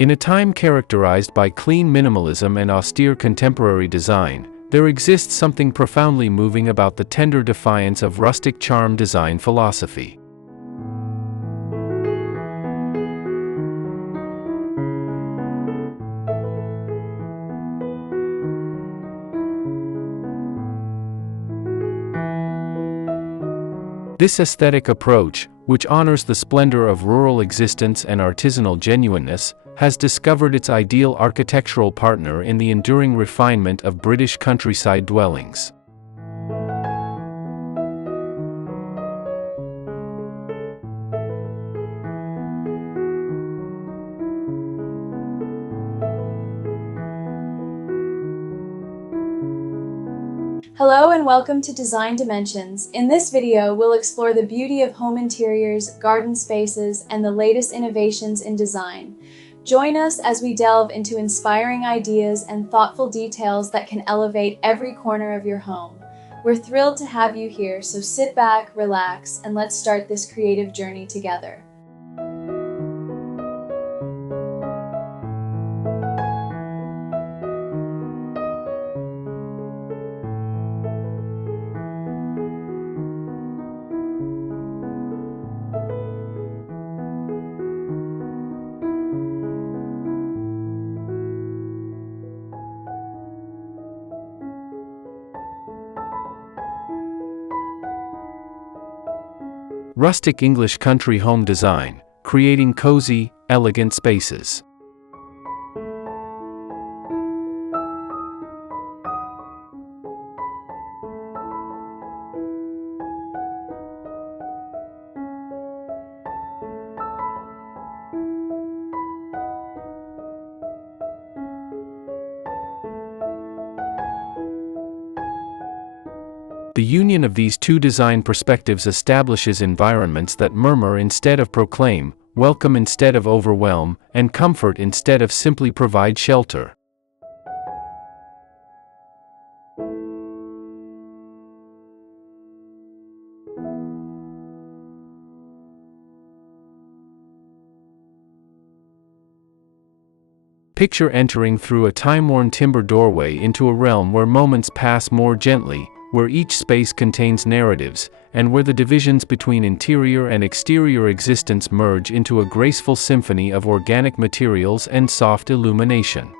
In a time characterized by clean minimalism and austere contemporary design, there exists something profoundly moving about the tender defiance of rustic charm design philosophy. This aesthetic approach, which honors the splendor of rural existence and artisanal genuineness, has discovered its ideal architectural partner in the enduring refinement of British countryside dwellings. Hello and welcome to Design Dimensions. In this video, we'll explore the beauty of home interiors, garden spaces, and the latest innovations in design. Join us as we delve into inspiring ideas and thoughtful details that can elevate every corner of your home. We're thrilled to have you here, so sit back, relax, and let's start this creative journey together. Rustic English Country Home Design, creating cozy, elegant spaces. The union of these two design perspectives establishes environments that murmur instead of proclaim, welcome instead of overwhelm, and comfort instead of simply provide shelter. Picture entering through a time-worn timber doorway into a realm where moments pass more gently, where each space contains narratives, and where the divisions between interior and exterior existence merge into a graceful symphony of organic materials and soft illumination.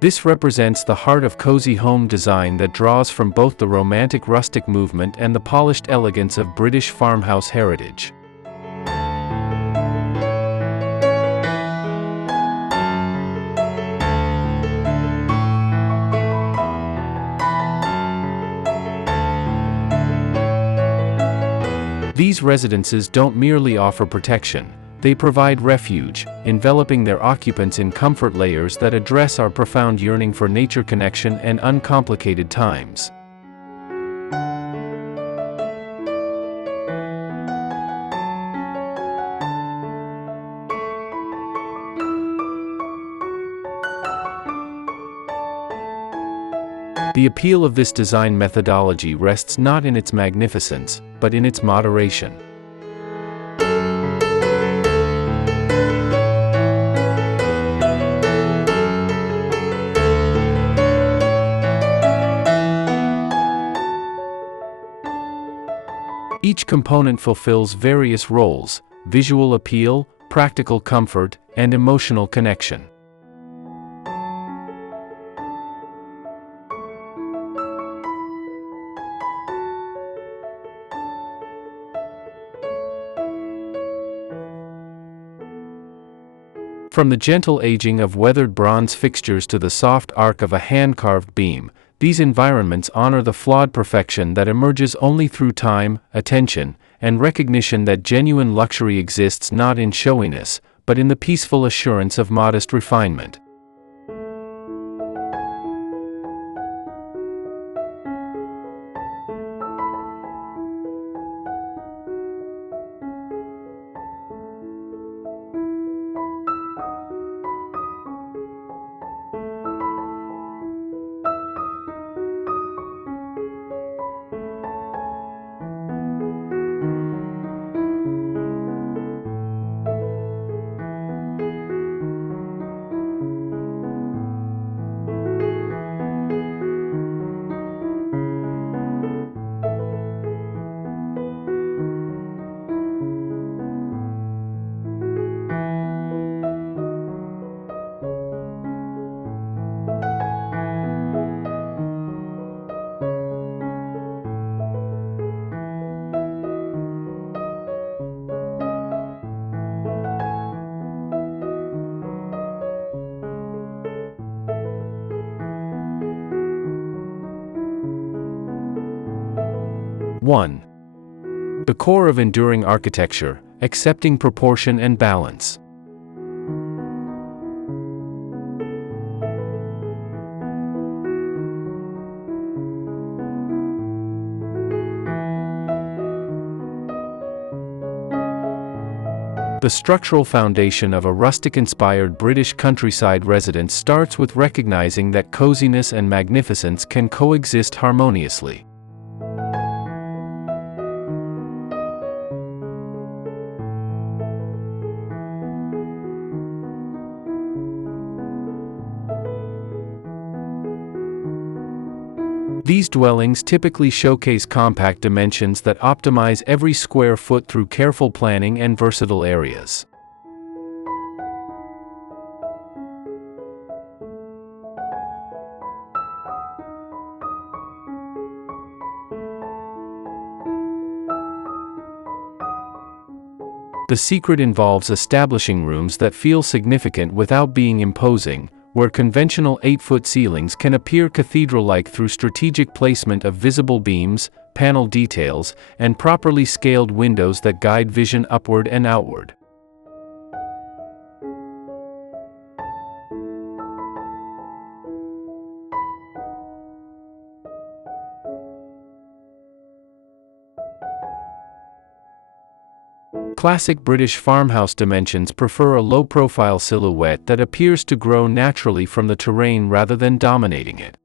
This represents the heart of cozy home design that draws from both the romantic rustic movement and the polished elegance of British farmhouse heritage. These residences don't merely offer protection. They provide refuge, enveloping their occupants in comfort layers that address our profound yearning for nature connection and uncomplicated times. The appeal of this design methodology rests not in its magnificence, but in its moderation. Each component fulfills various roles: visual appeal, practical comfort, and emotional connection. From the gentle aging of weathered bronze fixtures to the soft arc of a hand-carved beam, these environments honor the flawed perfection that emerges only through time, attention, and recognition that genuine luxury exists not in showiness, but in the peaceful assurance of modest refinement. 1. The core of enduring architecture, accepting proportion and balance. The structural foundation of a rustic-inspired British countryside residence starts with recognizing that coziness and magnificence can coexist harmoniously. These dwellings typically showcase compact dimensions that optimize every square foot through careful planning and versatile areas. The secret involves establishing rooms that feel significant without being imposing, where conventional 8-foot ceilings can appear cathedral-like through strategic placement of visible beams, panel details, and properly scaled windows that guide vision upward and outward. Classic British farmhouse dimensions prefer a low-profile silhouette that appears to grow naturally from the terrain rather than dominating it.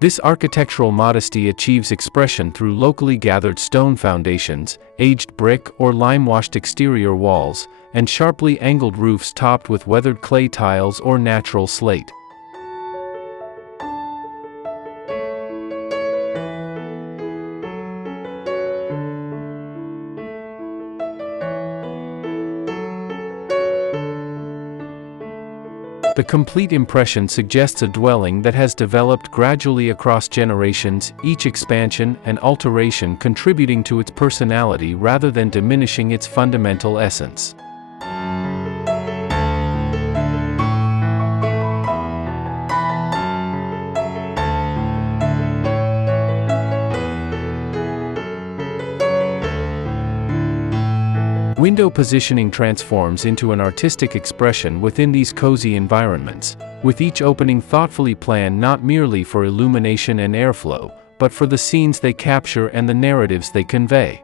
This architectural modesty achieves expression through locally gathered stone foundations, aged brick or lime-washed exterior walls, and sharply angled roofs topped with weathered clay tiles or natural slate. The complete impression suggests a dwelling that has developed gradually across generations, each expansion and alteration contributing to its personality rather than diminishing its fundamental essence. Window positioning transforms into an artistic expression within these cozy environments, with each opening thoughtfully planned not merely for illumination and airflow, but for the scenes they capture and the narratives they convey.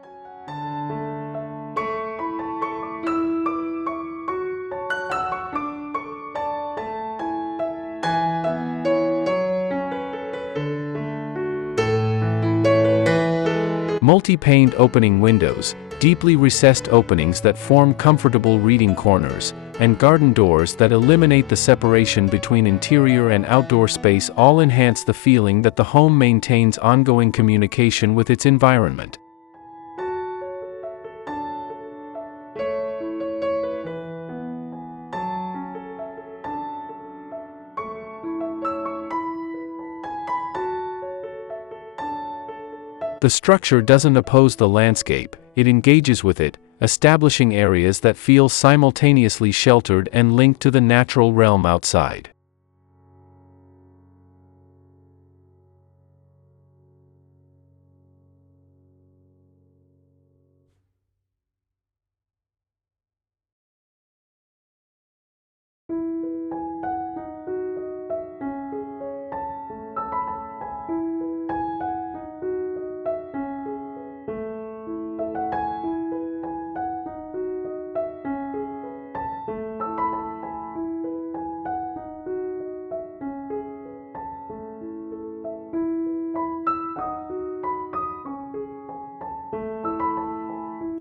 Multi-paned opening windows, deeply recessed openings that form comfortable reading corners, and garden doors that eliminate the separation between interior and outdoor space all enhance the feeling that the home maintains ongoing communication with its environment. The structure doesn't oppose the landscape, it engages with it, establishing areas that feel simultaneously sheltered and linked to the natural realm outside.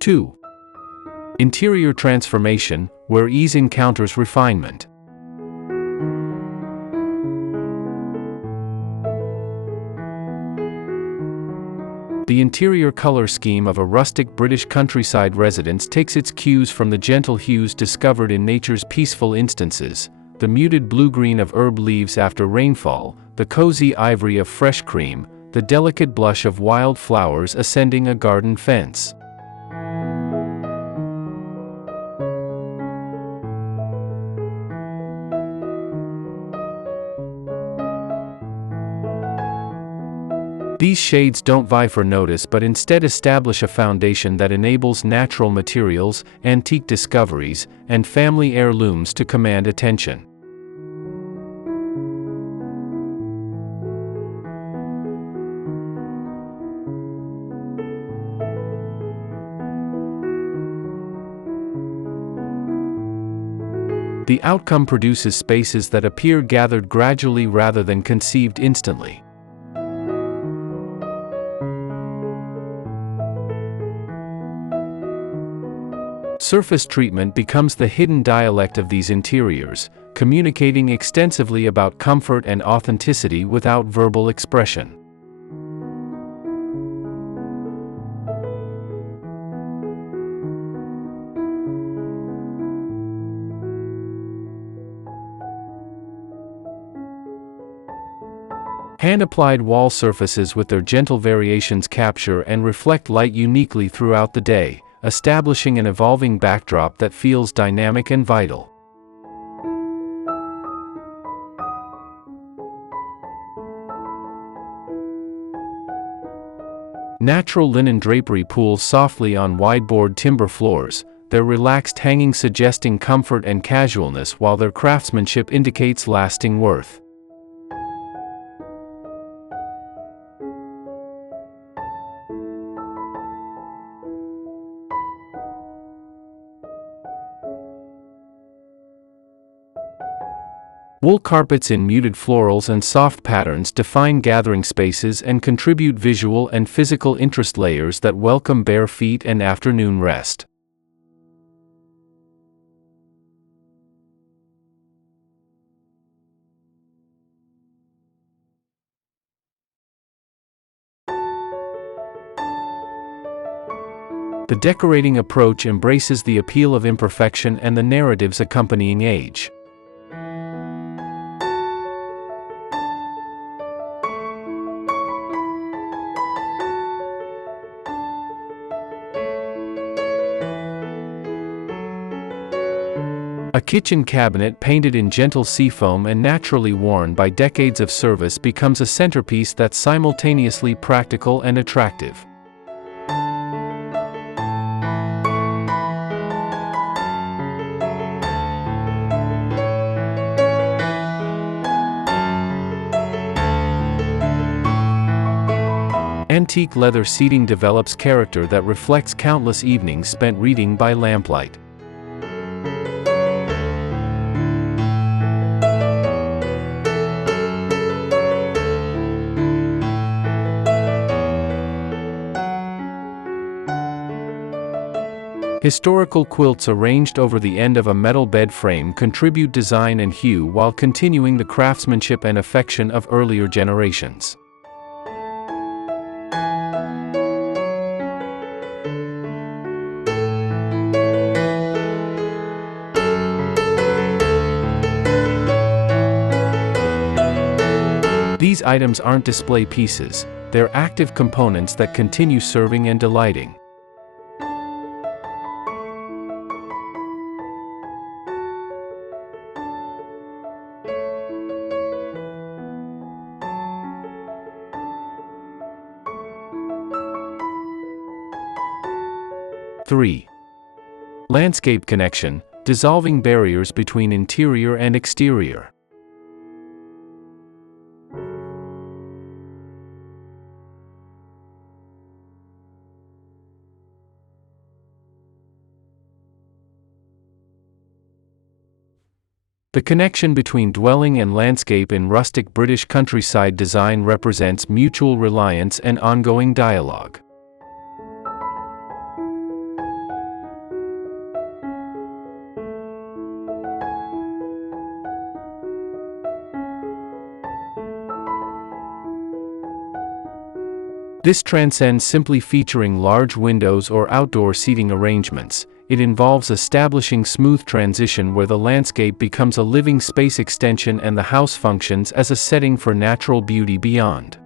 Two. Interior transformation, where ease encounters refinement. The interior color scheme of a rustic British countryside residence takes its cues from the gentle hues discovered in nature's peaceful instances, the muted blue-green of herb leaves after rainfall, the cozy ivory of fresh cream, the delicate blush of wild flowers ascending a garden fence. These shades don't vie for notice but instead establish a foundation that enables natural materials, antique discoveries, and family heirlooms to command attention. The outcome produces spaces that appear gathered gradually rather than conceived instantly. Surface treatment becomes the hidden dialect of these interiors, communicating extensively about comfort and authenticity without verbal expression. Hand-applied wall surfaces with their gentle variations capture and reflect light uniquely throughout the day, establishing an evolving backdrop that feels dynamic and vital. Natural linen drapery pools softly on wide-board timber floors, their relaxed hanging suggesting comfort and casualness while their craftsmanship indicates lasting worth. Wool carpets in muted florals and soft patterns define gathering spaces and contribute visual and physical interest layers that welcome bare feet and afternoon rest. The decorating approach embraces the appeal of imperfection and the narratives accompanying age. A kitchen cabinet painted in gentle seafoam and naturally worn by decades of service becomes a centerpiece that's simultaneously practical and attractive. Antique leather seating develops character that reflects countless evenings spent reading by lamplight. Historical quilts arranged over the end of a metal bed frame contribute design and hue while continuing the craftsmanship and affection of earlier generations. These items aren't display pieces, they're active components that continue serving and delighting. Three. Landscape connection, dissolving barriers between interior and exterior. The connection between dwelling and landscape in rustic British countryside design represents mutual reliance and ongoing dialogue. This transcends simply featuring large windows or outdoor seating arrangements. It involves establishing smooth transition where the landscape becomes a living space extension and the house functions as a setting for natural beauty beyond.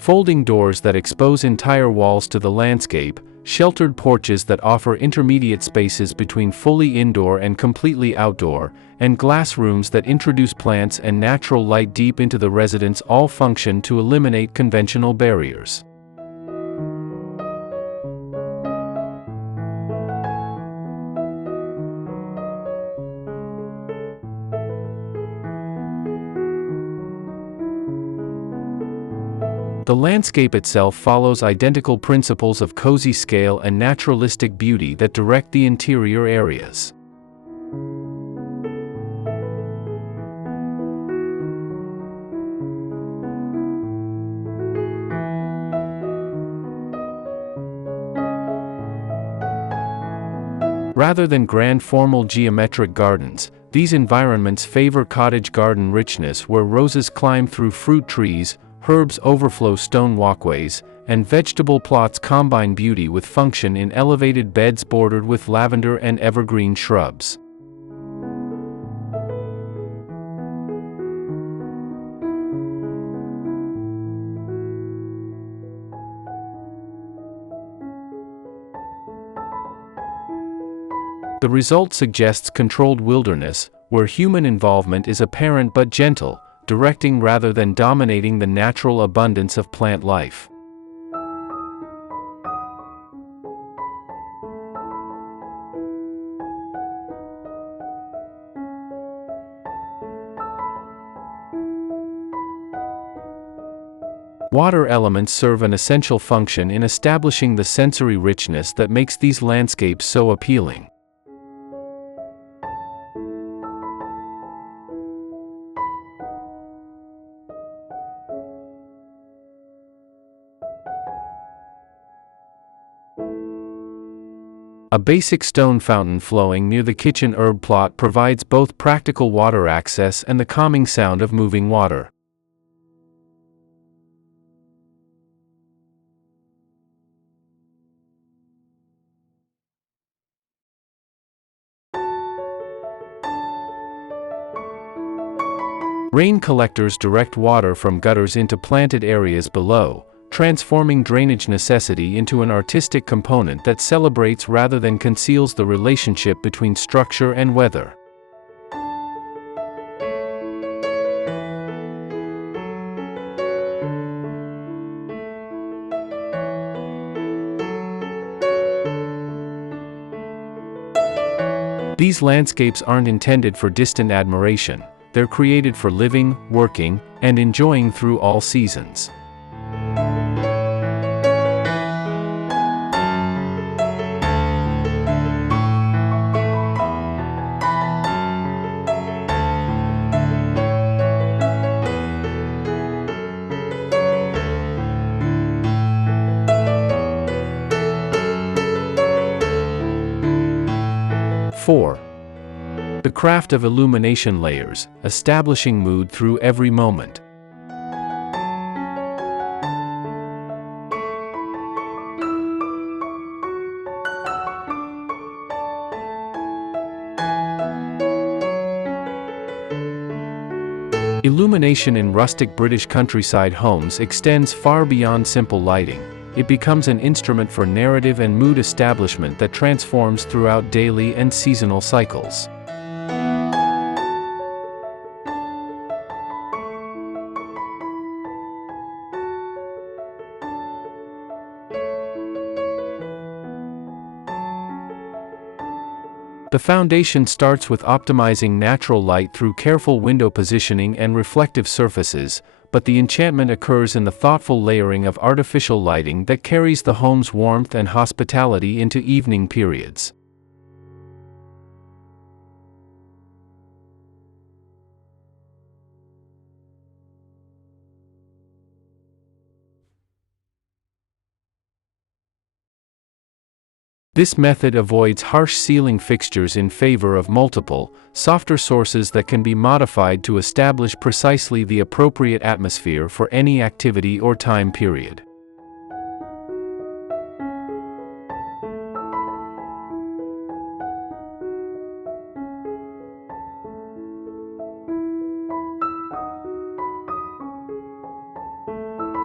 Folding doors that expose entire walls to the landscape, sheltered porches that offer intermediate spaces between fully indoor and completely outdoor, and glass rooms that introduce plants and natural light deep into the residence all function to eliminate conventional barriers. The landscape itself follows identical principles of cozy scale and naturalistic beauty that direct the interior areas. Rather than grand formal geometric gardens, these environments favor cottage garden richness where roses climb through fruit trees, herbs overflow stone walkways, and vegetable plots combine beauty with function in elevated beds bordered with lavender and evergreen shrubs. The result suggests controlled wilderness, where human involvement is apparent but gentle, directing rather than dominating the natural abundance of plant life. Water elements serve an essential function in establishing the sensory richness that makes these landscapes so appealing. A basic stone fountain flowing near the kitchen herb plot provides both practical water access and the calming sound of moving water. Rain collectors direct water from gutters into planted areas below, transforming drainage necessity into an artistic component that celebrates rather than conceals the relationship between structure and weather. These landscapes aren't intended for distant admiration, they're created for living, working, and enjoying through all seasons. The craft of illumination layers, establishing mood through every moment. Illumination in rustic British countryside homes extends far beyond simple lighting. It becomes an instrument for narrative and mood establishment that transforms throughout daily and seasonal cycles. The foundation starts with optimizing natural light through careful window positioning and reflective surfaces, but the enchantment occurs in the thoughtful layering of artificial lighting that carries the home's warmth and hospitality into evening periods. This method avoids harsh ceiling fixtures in favor of multiple, softer sources that can be modified to establish precisely the appropriate atmosphere for any activity or time period.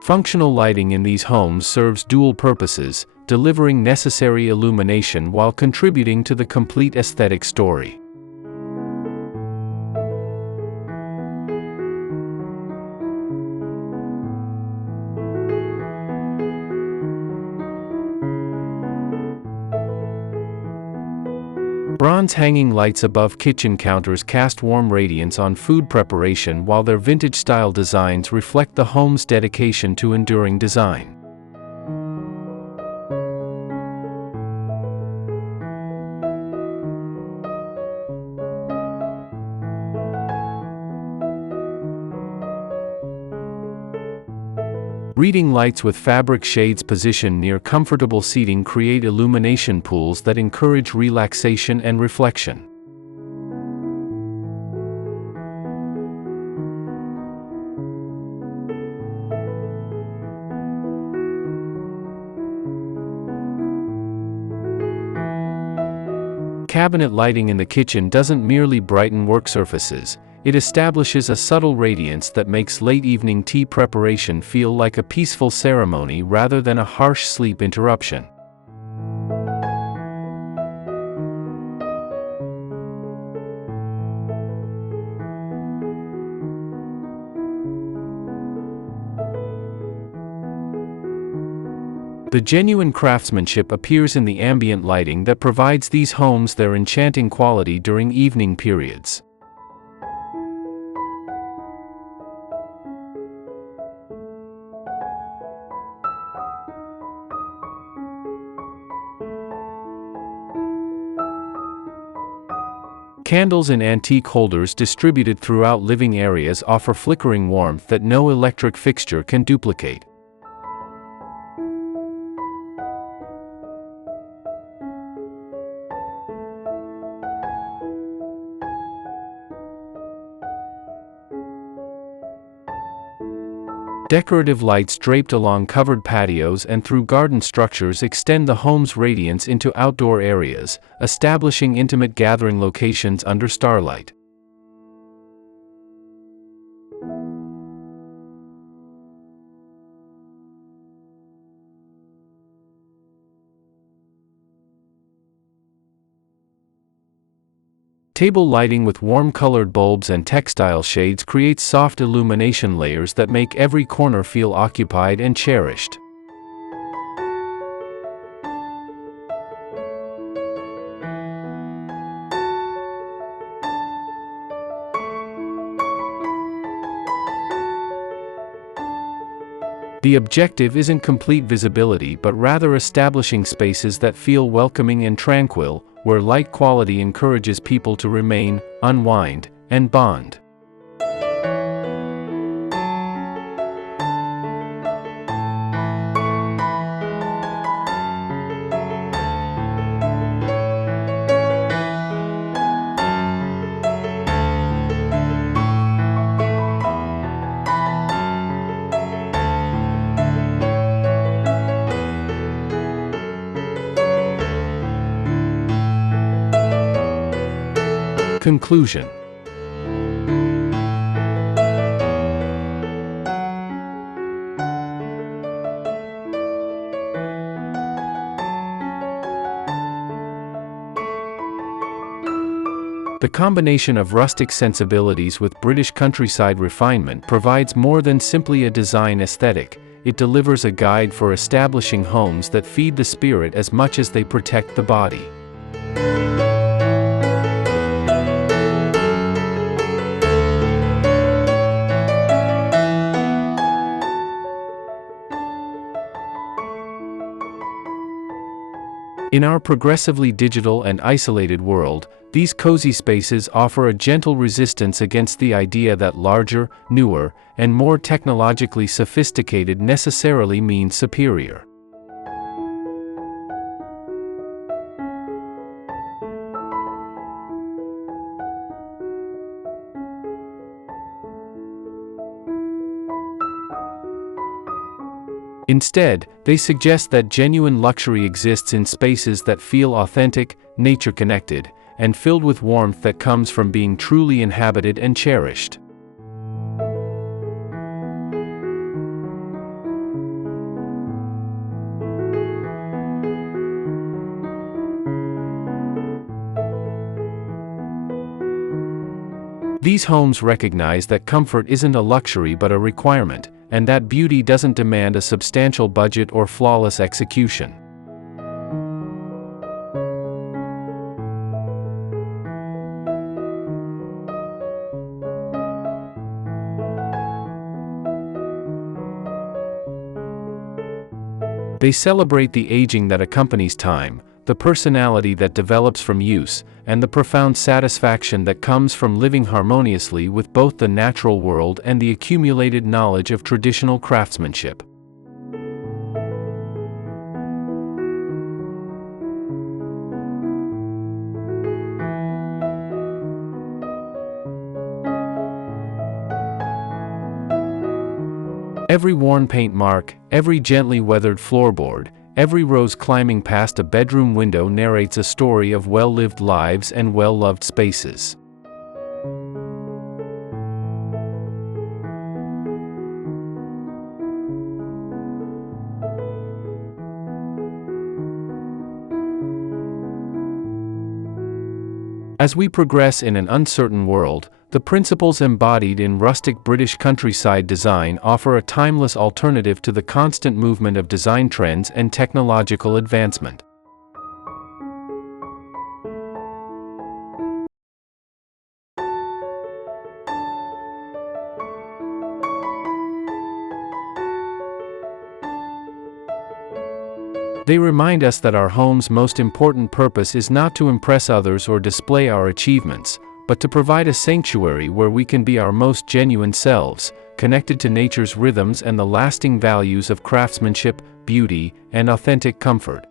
Functional lighting in these homes serves dual purposes, delivering necessary illumination while contributing to the complete aesthetic story. Bronze hanging lights above kitchen counters cast warm radiance on food preparation, while their vintage-style designs reflect the home's dedication to enduring design. Reading lights with fabric shades positioned near comfortable seating create illumination pools that encourage relaxation and reflection. Cabinet lighting in the kitchen doesn't merely brighten work surfaces. It establishes a subtle radiance that makes late-evening tea preparation feel like a peaceful ceremony rather than a harsh sleep interruption. The genuine craftsmanship appears in the ambient lighting that provides these homes their enchanting quality during evening periods. Candles in antique holders distributed throughout living areas offer flickering warmth that no electric fixture can duplicate. Decorative lights draped along covered patios and through garden structures extend the home's radiance into outdoor areas, establishing intimate gathering locations under starlight. Table lighting with warm-colored bulbs and textile shades creates soft illumination layers that make every corner feel occupied and cherished. The objective isn't complete visibility but rather establishing spaces that feel welcoming and tranquil, where light quality encourages people to remain, unwind, and bond. Conclusion. The combination of rustic sensibilities with British countryside refinement provides more than simply a design aesthetic. It delivers a guide for establishing homes that feed the spirit as much as they protect the body. In our progressively digital and isolated world, these cozy spaces offer a gentle resistance against the idea that larger, newer, and more technologically sophisticated necessarily means superior. Instead, they suggest that genuine luxury exists in spaces that feel authentic, nature-connected, and filled with warmth that comes from being truly inhabited and cherished. These homes recognize that comfort isn't a luxury but a requirement, and that beauty doesn't demand a substantial budget or flawless execution. They celebrate the aging that accompanies time, the personality that develops from use, and the profound satisfaction that comes from living harmoniously with both the natural world and the accumulated knowledge of traditional craftsmanship. Every worn paint mark, every gently weathered floorboard, every rose climbing past a bedroom window narrates a story of well-lived lives and well-loved spaces. As we progress in an uncertain world, the principles embodied in rustic British countryside design offer a timeless alternative to the constant movement of design trends and technological advancement. They remind us that our home's most important purpose is not to impress others or display our achievements, but to provide a sanctuary where we can be our most genuine selves, connected to nature's rhythms and the lasting values of craftsmanship, beauty, and authentic comfort.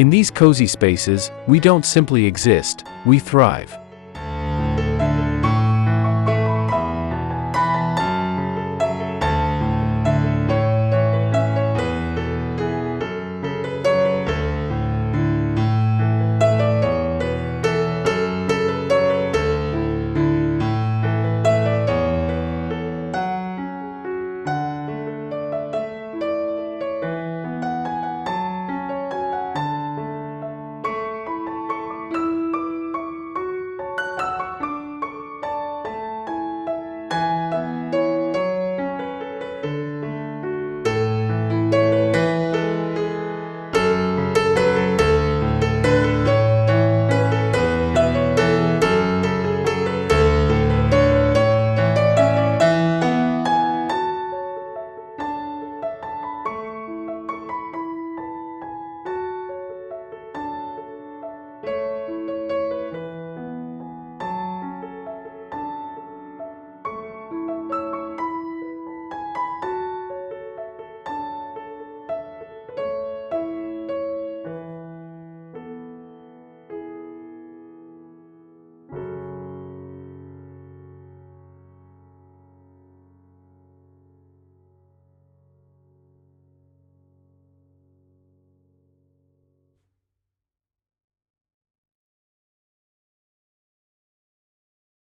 In these cozy spaces, we don't simply exist, we thrive.